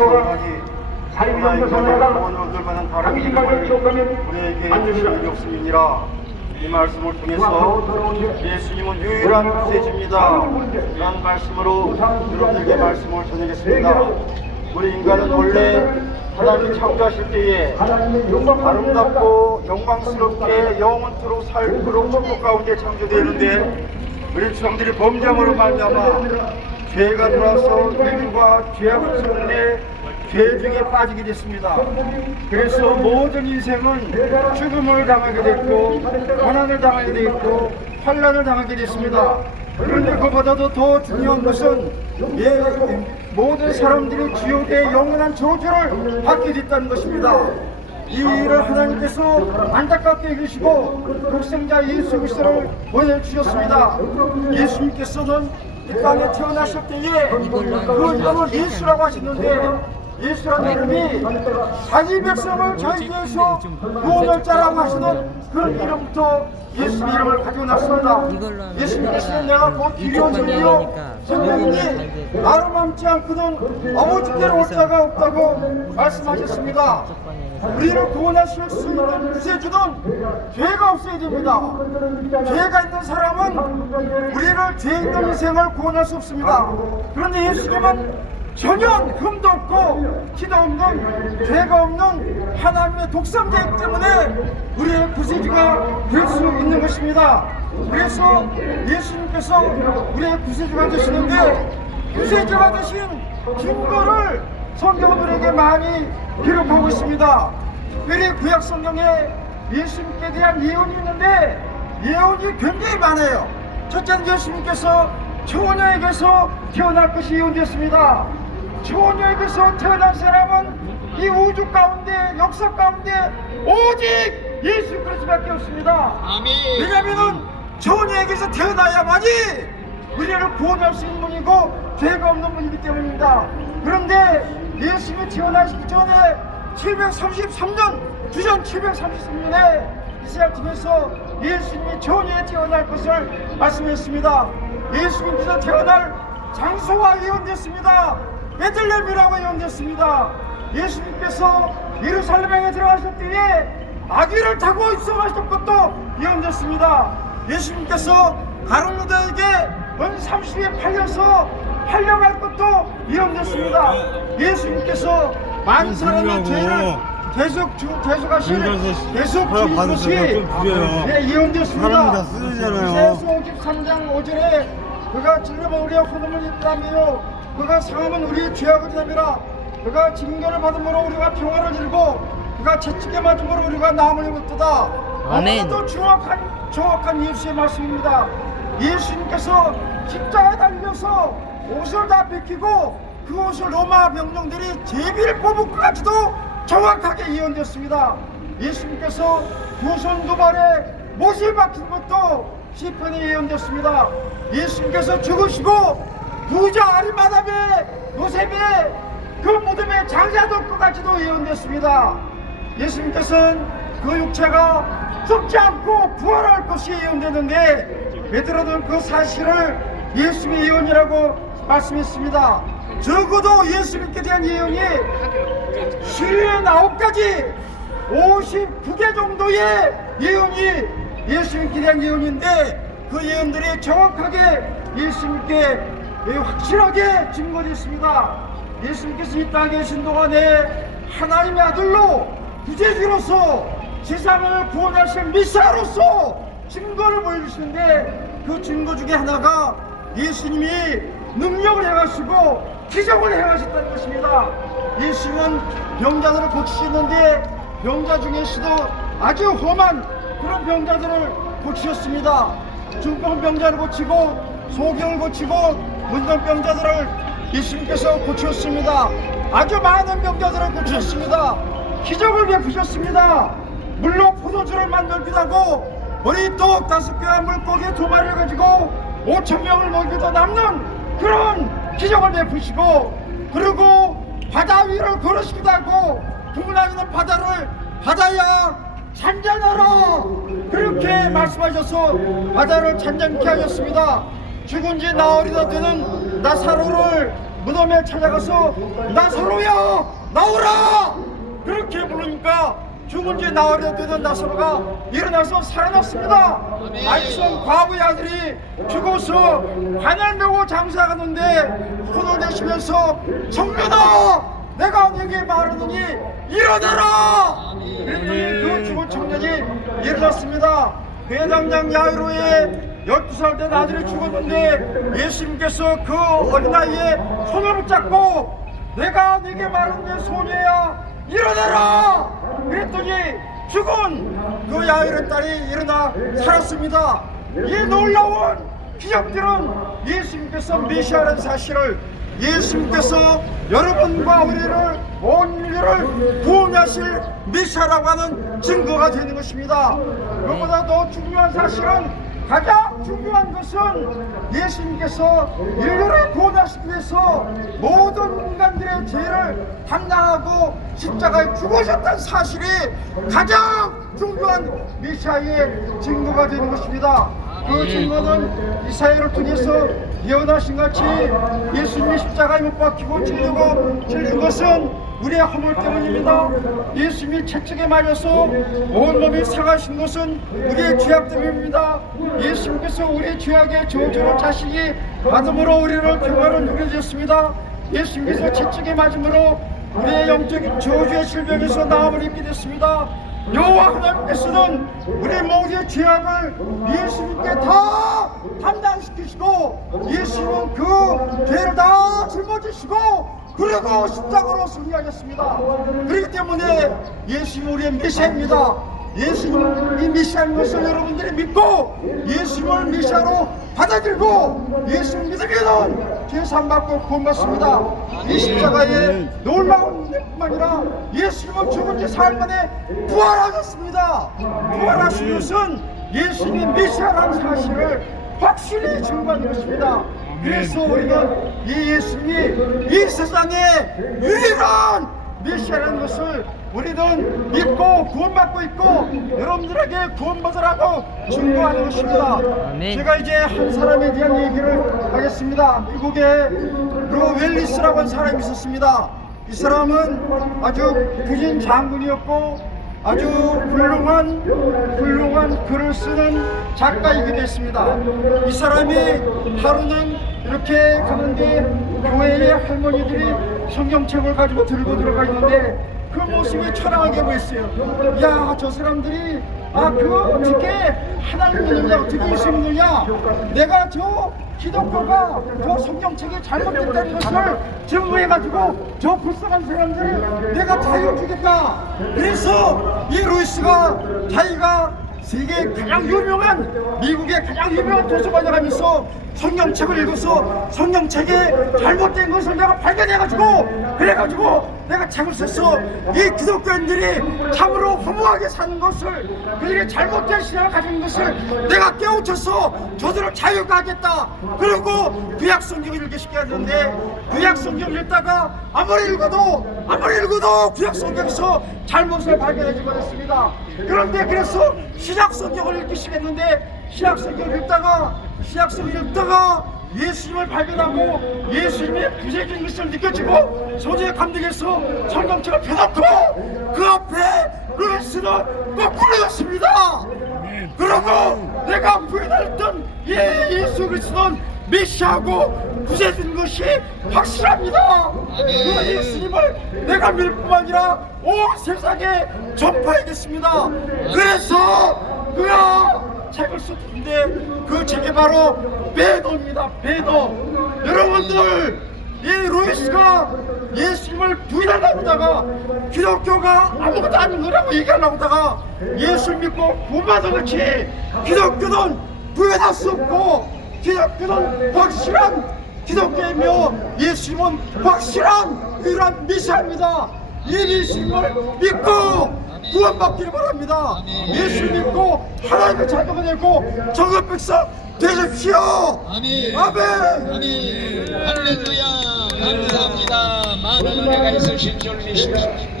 사랑하니 하나의 구원을 얻을만한 다른 이름을 우리에게 주시는 없음이니라. 이 말씀을 통해서 예수님은 유일한 구세주입니다. 이런 말씀으로 여러분들에게 말씀을 전하겠습니다. 우리 인간은 원래 하나님이 창조하실 때에 아름답고 영광스럽게 영원토록 살도록 천국 가운데 창조되었는데 우리 주상들이 범죄함으로 말미암아 죄가 들어와서 인류가 죄악을 때문에 죄 중에 빠지게 됐습니다. 그래서 모든 인생은 죽음을 당하게 됐고 고난을 당하게 됐고 환난을 당하게 됐습니다. 그런데 그보다도 더 중요한 것은 모든 사람들이 지옥의 영원한 저주를 받게 됐다는 것입니다. 이 일을 하나님께서 안타깝게 여기시고 독생자 예수 그리스도를 보내주셨습니다. 예수님께서는 이 땅에 태어나실 때에 그 이름을 예수라고 하셨는데 예수라는 이름이 자기 백성을 저희 위해서 구원할 자라고 하시는 그런 이름부터 예수 이름을 가지고 났습니다. 예수님께서는 내가 곧 길이요 진리요 생명이니 나로 맘지 않고는 아버지께로 올 자가 없다고 말씀하셨습니다. 우리를 구원하실 수 있는 구세주는 죄가 없어야 됩니다. 죄가 있는 사람은 우리를 죄 있는 인생을 구원할 수 없습니다. 그런데 예수님은 전혀 흠도 없고 티도 없는 죄가 없는 하나님의 독생자이기 때문에 우리의 구세주가 될 수 있는 것입니다. 그래서 예수님께서 우리의 구세주가 되시는데 구세주가 되신 증거를 성경은 우리에게 많이 기록하고 있습니다. 특별히 구약 성경에 예수님께 대한 예언이 있는데 예언이 굉장히 많아요. 첫째는 예수님께서 처녀에게서 태어날 것이 예언되었습니다. 처녀에게서 태어난 사람은 이 우주 가운데 역사 가운데 오직 예수 그리스도밖에 없습니다. 아멘. 왜냐하면 처녀에게서 태어나야만이 우리를 구원할 수 있는 분이고 죄가 없는 분이기 때문입니다. 그런데 예수님이 태어나시기 전에 733년 주전 733년에 이스라엘 팀에서 예수님이 처녀에 태어날 것을 말씀했습니다. 예수님께서 태어날 장소가 예언됐습니다. 베들레헴이라고 예언됐습니다. 예수님께서 예루살렘에 들어가실 때에 아기를 타고 입성하실 것도 예언됐습니다. 예수님께서 가룟유다에게 은 30에 팔려서 팔려갈 것도 예언됐습니다. 예수님께서 만 사람의 죄를 계속 주인 것이 예언됐습니다. 이사야서 53장 5절에 그가 찔림을 우리의 호름을 입다며 그가 상함은 우리의 죄악을 지남이라 그가 징계를 받음으로 우리가 평화를 이루고 그가 채찍에 맞음으로 우리가 나음을 입었도다. 너무나도 정확한 예수의 말씀입니다. 예수님께서 십자가에 달려서 옷을 다 벗기고 그 옷을 로마 병정들이 제비를 뽑을 것 같이도 정확하게 예언되었습니다. 예수님께서 두 손 두 발에 못이 박힌 것도 시편에 예언되었습니다. 예수님께서 죽으시고 부자 아리마다의 요셉의 그 무덤에 장사될 것 같이도 예언되었습니다. 예수님께서는 그 육체가 죽지 않고 부활할 것이 예언되는데 베드로는 그 사실을 예수님의 예언이라고 말씀했습니다. 적어도 예수님께 대한 예언이 59가지 59개 정도의 예언이 예수님께 대한 예언인데 그 예언들이 정확하게 예수님께 확실하게 증거됐습니다. 예수님께서 이 땅에 계신 동안에 하나님의 아들로 구세주로서 세상을 구원하실 미사로서 증거를 보여주시는데 그 증거 중에 하나가 예수님이 능력을 행하시고 기적을 행하셨다는 것입니다. 예수님은 병자들을 고치시는데 병자 중에서도 아주 험한 그런 병자들을 고치셨습니다. 중풍병자를 고치고 소경을 고치고 문둥병자들을 예수님께서 고치셨습니다. 아주 많은 병자들을 고치셨습니다. 기적을 베푸셨습니다. 물로 포도주를 만들기도 하고 머리떡 5개와 물고기 2마리를 가지고 5,000명을 먹이도 남는 그런 기적을 베푸시고 그리고 바다 위를 걸으시기도 하고 풍랑이는 바다를 바다야 잔잔하라 그렇게 말씀하셔서 바다를 잔잔케 하셨습니다. 죽은 지 나흘이나 되는 나사로를 무덤에 찾아가서 나사로야 나오라! 그렇게 부르니까 죽은 지 나흘이 되던 나사로가 일어나서 살아났습니다. 말씀 과부의 아들이 죽어서 관을 메고 장사하는데 손을 내쉬면서 청년아, 내가 네게 말하느니 일어나라! 그랬더니 그 죽은 청년이 일어났습니다. 회당장 야이로의 12살 된 아들이 죽었는데 예수님께서 그 어린아이의 손을 붙잡고 내가 네게 말하는 소녀야 일어나라! 그랬더니 죽은 그 야이로 딸이 일어나 살았습니다. 이 놀라운 기적들은 예수님께서 메시아라는 사실을, 예수님께서 여러분과 우리를 온 인류를 구원하실 메시아라고 하는 증거가 되는 것입니다. 그보다 더 중요한 사실은, 가장 중요한 것은 예수님께서 인류를 구원하시기 위해서 모든 인간들의 죄를 담당하고 십자가에 죽으셨다는 사실이 가장 중요한 메시아의 증거가 되는 것입니다. 그 증거는 이사야를 통해서 예언하신 같이 예수님이 십자가에 못 박히고 질린 것은 우리의 허물 때문입니다. 예수님이 채찍에 맞아서 온몸이 상하신 것은 우리의 죄악 때문입니다. 예수님께서 우리의 죄악의 저주를 자신이 받음으로 우리를 평화를 누리게 되었습니다. 예수님께서 채찍에 맞음으로 우리의 영적 저주의 질병에서 나음을 입게 됐습니다. 여호와 하나님께서는 우리 모두의 죄악을 예수님께 다 담당시키시고 예수님은 그 죄를 다 짊어지시고 그리고 십자가로 승리하셨습니다. 그렇기 때문에 예수님은 우리의 메시아입니다. 예수님이 메시아인 것을 여러분들이 믿고 예수님을 메시아로 받아들이고 예수님 믿으면 죄사함받고 구원받습니다. 이 십자가의 놀라운 은혜뿐만 아니라 예수님은 죽은 지 사흘 만에 부활하셨습니다. 부활하신 것은 예수님이 메시아라는 사실을 확실히 증거하는 것입니다. 그래서 우리는 이 예수님이 이 세상의 유일한 메시아라는 것을 우리는 믿고 구원받고 있고 여러분들에게 구원받으라고 증거하는 것입니다. 제가 이제 한 사람에 대한 얘기를 하겠습니다. 미국에 그 웰리스라고 하는 사람이 있었습니다. 이 사람은 아주 군인 장군이었고 아주 훌륭한 글을 쓰는 작가이기도 했습니다. 이 사람이 하루는 이렇게 가는데 교회의 할머니들이 성경책을 가지고 들고 들어가 있는데 그 모습이 초라하게 보였어요. 야, 저 사람들이 어떻게 하나님 믿느냐, 어떻게 예수 믿느냐, 내가 저 기독교가 저 성경책이 잘못됐다는 것을 증거해가지고 저 불쌍한 사람들을 내가 자유 주겠다. 그래서 이 루이스가 자기가 세계 가장 유명한, 미국의 가장 유명한 도서관에 가면서 성경책을 읽어서 성경책에 잘못된 것을 내가 발견해가지고 그래가지고 내가 책을 써서 이 기독교인들이 참으로 허무하게 사는 것을, 그들이 잘못된 신앙을 가진 것을 내가 깨우쳐서 저들을 자유케 하겠다. 그리고 구약 성경을 읽기 쉽게 하는데 구약 성경을 읽다가 아무리 읽어도 구약 성경에서 잘못을 발견하지 못했습니다. 그런데 그래서 신약 성경을 읽기 시작했는데 신약 성경을 읽다가 예수님을 발견하고 예수님의 구세주인 것을 느껴지고 소재에 감동해서 성경책을 펴놓고 그 앞에 루이스는 거꾸로였습니다. 그러고 내가 부인했던 예수 그리스도는 메시아고 구세주인 것이 확실합니다. 그 예수님을 내가 믿을 뿐만 아니라 온 세상에 전파하겠습니다. 그래서 그가 책을 썼는데 그 책이 바로 배도입니다. 배도. 여러분들, 이 루이스가 예수님을 부인하려고 하다가 기독교가 아무것도 아닌 거라고 얘기하려고 하다가 예수 믿고 구원받은 것이 기독교는 부인할 수 없고 기독교는 확실한 기독교이며 예수님은 확실한 유일한 메시아입니다. 이 예수님을 믿고 구원받기를 바랍니다. 예수 믿고 하나님의 자녀가 되고 정의 백성 되십시오. 아멘. 아멘. 아멘. 할렐루야. 감사합니다. 많은 은혜가 있으신 줄 믿습니다.